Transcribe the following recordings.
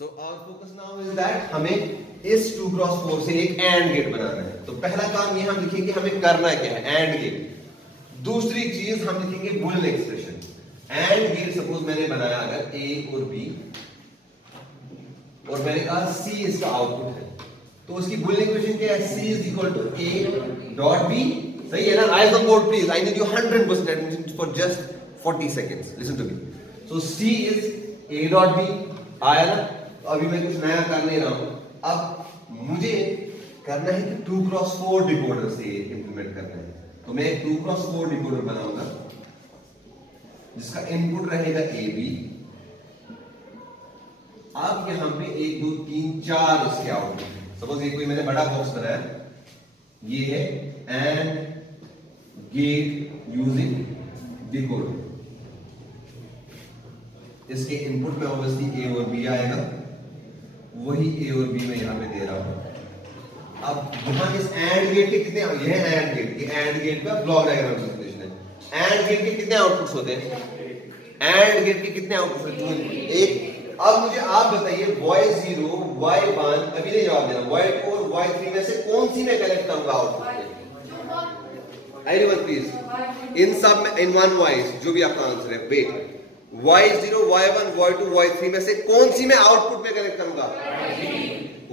So our focus now is that हमें इस 2 cross 4 से एक एंड गेट बनाना है। तो पहला काम ये हम लिखेंगे हमें करना क्या है, एंड गेट। दूसरी चीज हम लिखेंगे Boolean expression. And gate suppose मैंने बनाया अगर ए और बी और मैंने कहा सी इसका आउटपुट है, तो उसकी बुलियन इक्वेशन क्या है, C is equal to A dot B. सही है ना? Eyes on board please, I need you 100% attention for just 40 seconds. Listen to me. So C is A dot B आया ना? अभी मैं कुछ नया कर नहीं रहा हूं। अब मुझे करना है कि 2 क्रॉस 4 डिकोडर से इंप्लीमेंट करना है। तो मैं एक 2 क्रॉस 4 डिकोडर बनाऊंगा जिसका इनपुट रहेगा ए बी। अब यहां पे 1 2 3 4 उसके आउटपुट है। सपोज ये कोई मैंने बड़ा बॉक्स बनाया, ये है एंड गेट यूजिंग डिकोडर। इसके इनपुट में ऑब्वियसली ए और बी आएगा, वही ए और बी मैं यहां पे दे रहा हूं। अब यहां इस एंड गेट के कितने, यह एंड गेट, ये एंड गेट का ब्लॉक डायग्राम रिप्रेजेंटेशन है। एंड गेट के कितने आउटपुट्स होते हैं? एंड गेट के कितने आउटपुट्स होते हैं? एक। अब मुझे आप बताइए y0 y1, अभी नहीं जवाब देना, y4 y3 में से कौन सी मैं कलेक्ट करूंगा आउटपुट? एनीवन प्लीज, इन सब में, इन वन वॉइस, जो भी आपका आंसर है। Wait, y0 y1 y2 y3 में से कौन सी मैं आउटपुट में कनेक्ट करूंगा?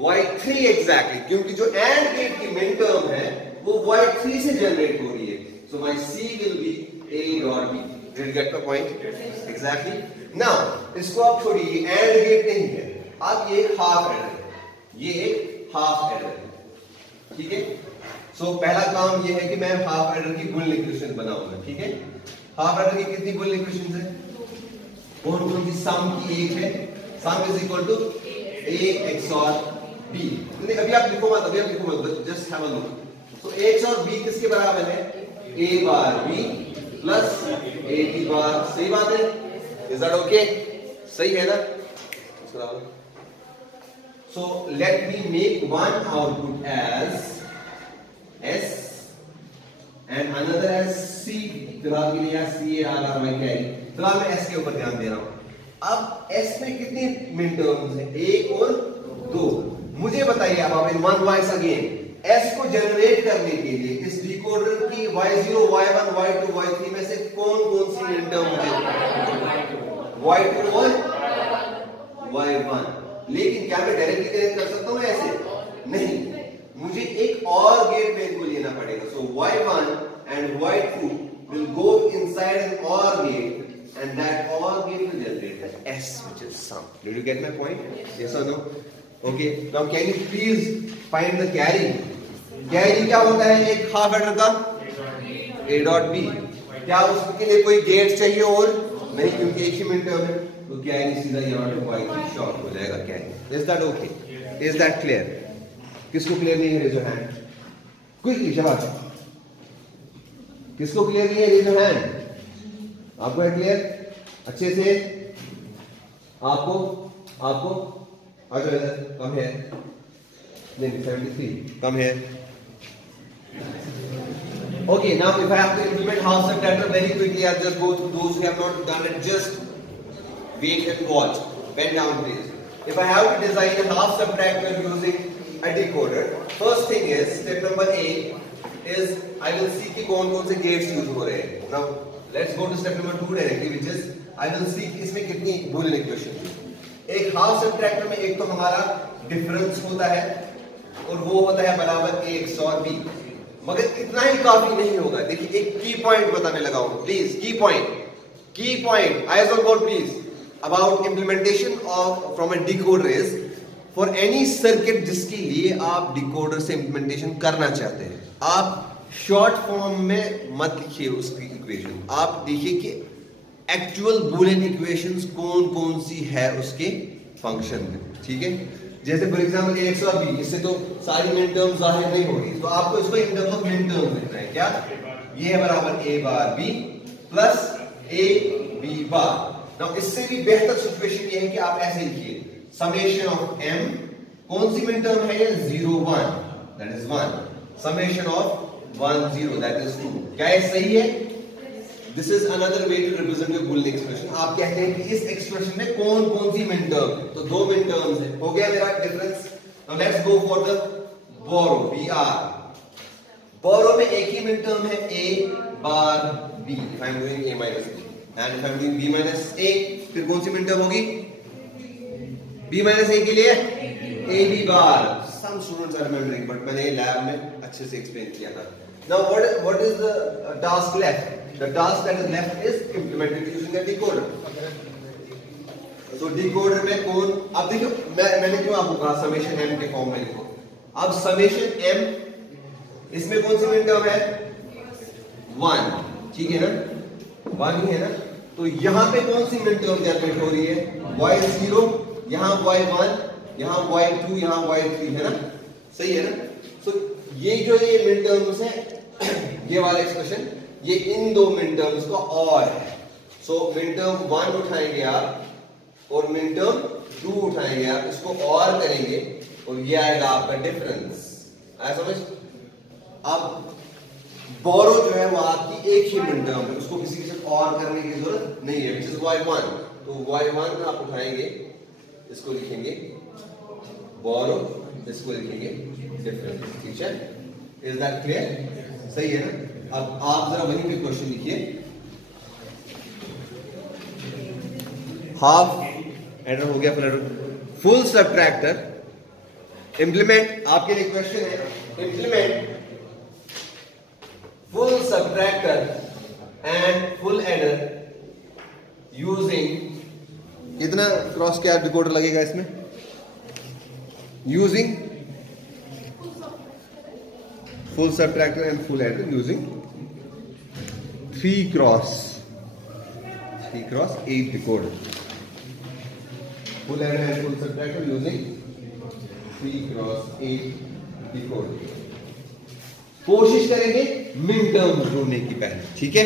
y3 एग्जैक्टली, क्योंकि जो एंड गेट की मिन टर्म है वो y3 से जनरेट हो रही है। So my c will be a dot b। Did you get the point? Exactly. Now इसको आप छोड़िए, एंड गेट नहीं है, अब ये एक हाफ एडर है, ये एक हाफ एडर है। ठीक है? सो पहला काम ये है कि मैं हाफ एडर की बुलियन इक्वेशन बनाऊंगा। ठीक है? हाफ एडर की कितनी बुलियन इक्वेशंस है? कौन कौन सी? सम की एक है, sum is equal to a XOR b। अभी आप लिखो मत, अभी आप लिखो मत, जस्ट हैव अ लुक। तो a XOR b किसके बराबर है? a bar b plus a b bar. सही बात है? Is that okay? सही है ना? So let me make one output as s and another as c। फिलहाल के लिए c आ रहा है कैरी, फिलहाल मैं s के ऊपर ध्यान दे रहा हूं। अब s में कितनी मिन टर्म्स हैं? 1 और 2। मुझे बताइए अब आप in one voice again, s को जनरेट करने के लिए इस डिकोडर की y0 y1 y2 y3 में से कौन कौन सी मिन टर्म मुझे? y2 और y1। लेकिन क्या मैं डायरेक्टली कनेक्ट कर सकता हूं ऐसे? नहीं, मुझे एक और गेट में इनको लेना पड़ेगा। सो y1 and y2 will go inside an OR gate, and that OR gate will generate the S, which is sum. Did you get my point? Yes or no? Okay. Now can you please find the carry? Carry क्या होता है एक half adder का? A dot B। क्या उसके लिए कोई gate चाहिए और नहीं, क्योंकि एक ही मिन टर्म है, तो कैरी सीधा यहाँ पे y3 शॉर्ट हो जाएगा carry. Is that okay? Is that clear? किसको क्लियर नहीं है? Raise your hand quickly. शाबाश। किसको क्लियर नहीं है? Raise your hand. आपको है क्लियर अच्छे से? आपको आ जाओ इधर, कम है नहीं 73, कम है। Okay, now if I have to implement half subtractor very quickly, I'll just go through those who have not done it. Just wait and watch. Bend down please. If I have to design a half subtractor using a decoder, first thing is, step number A is I will see कि कौन-कौन से gates use हो रहे हैं। Now let's go to step number 2 directly, which is I will see कि इसमें कितनी boolean equation है। एक half subtractor में एक तो हमारा difference होता है और वो होता है बराबर a XOR b। मगर इतना ही काफी नहीं होगा। देखिए एक की पॉइंट बताने लगा हूं, प्लीज। की point eyes on board please about implementation of from a decoder is for any circuit जिसके लिए आप डिकोडर से इंप्लीमेंटेशन करना चाहते हैं, आप शॉर्ट फॉर्म में मत लिखिए उसकी इक्वेशन, आप देखिए कि एक्चुअल बूलियन इक्वेशंस कौन कौन सी है उसके फंक्शन में। ठीक है? जैसे for example a XOR b, इससे तो सारी मिन टर्म्स जाहिर नहीं होगी, तो आपको इसको इन टर्म्स ऑफ मिन टर्म्स लिखना है। क्या ये है? बराबर a bar b plus a b bar. Now इससे भी बेहतर सिचुएशन ये है कि आप ऐसे लिखिए समेशन ऑफ m, कौन सी मिन टर्म है ये? 0 1, that is 1। Summation of 1 0, that is 2। क्या ये सही है? This is another way to represent your Boolean expression. आप कहते हैं कि इस एक्सप्रेशन में कौन कौन सी मिन टर्म, तो दो मिन टर्म्स है, हो गया मेरा difference. Now let's go for the borrow, BR। Borrow में एक ही मिन टर्म है A bar B, if I am doing A minus B and if I am doing B minus A, फिर कौन सी मिन टर्म होगी? B minus A के लिए AB bar. Some students are remembering, but मैंने lab में अच्छे से explain किया था। Now what is the task left? The task that is left is implemented using a decoder. So decoder में कौन, अब देखो मैंने क्यों आपको कहा समेशन m के फॉर्म में लिखो। अब समेशन m, इसमें कौन सी मिन टर्म है? 1, ठीक है ना, 1 ही है ना। तो यहाँ पे कौन सी मिन टर्म जनरेट हो रही है? y0, यहाँ y1, यहाँ y2, यहाँ y3 है ना, सही है ना। So ये जो ये मिन टर्म्स है, ये वाला एक्सप्रेशन, ये इन दो मिन टर्म्स का और है। सो मिन टर्म 1 उठाएंगे आप और मिन टर्म 2 उठाएंगे आप, इसको और करेंगे और ये आएगा आपका डिफरेंस। आया समझ? अब बोरो जो है वो आपकी एक ही मिन टर्म है, उसको किसी से और करने की जरूरत नहीं है, विच इज y1। तो y1 आप उठाएंगे, इसको लिखेंगे बोरो, इसको लिखेंगे डिफरेंस, ठीक है? Is that clear? सही है ना। अब आप जरा वहीं पे क्वेश्चन लिखिए, हाफ एडर हो गया, फुल सबट्रैक्टर इंप्लीमेंट। आपके लिए क्वेश्चन है, implement full subtractor and full adder using, कितना क्रॉस क्या डिकोडर लगेगा इसमें? Using full subtractor and full adder using 3 cross 8 decoder. Full adder and full subtractor using 3 cross 8 decoder. कोशिश करेंगे मिन टर्म्स ढूंढने की पहले, ठीक है?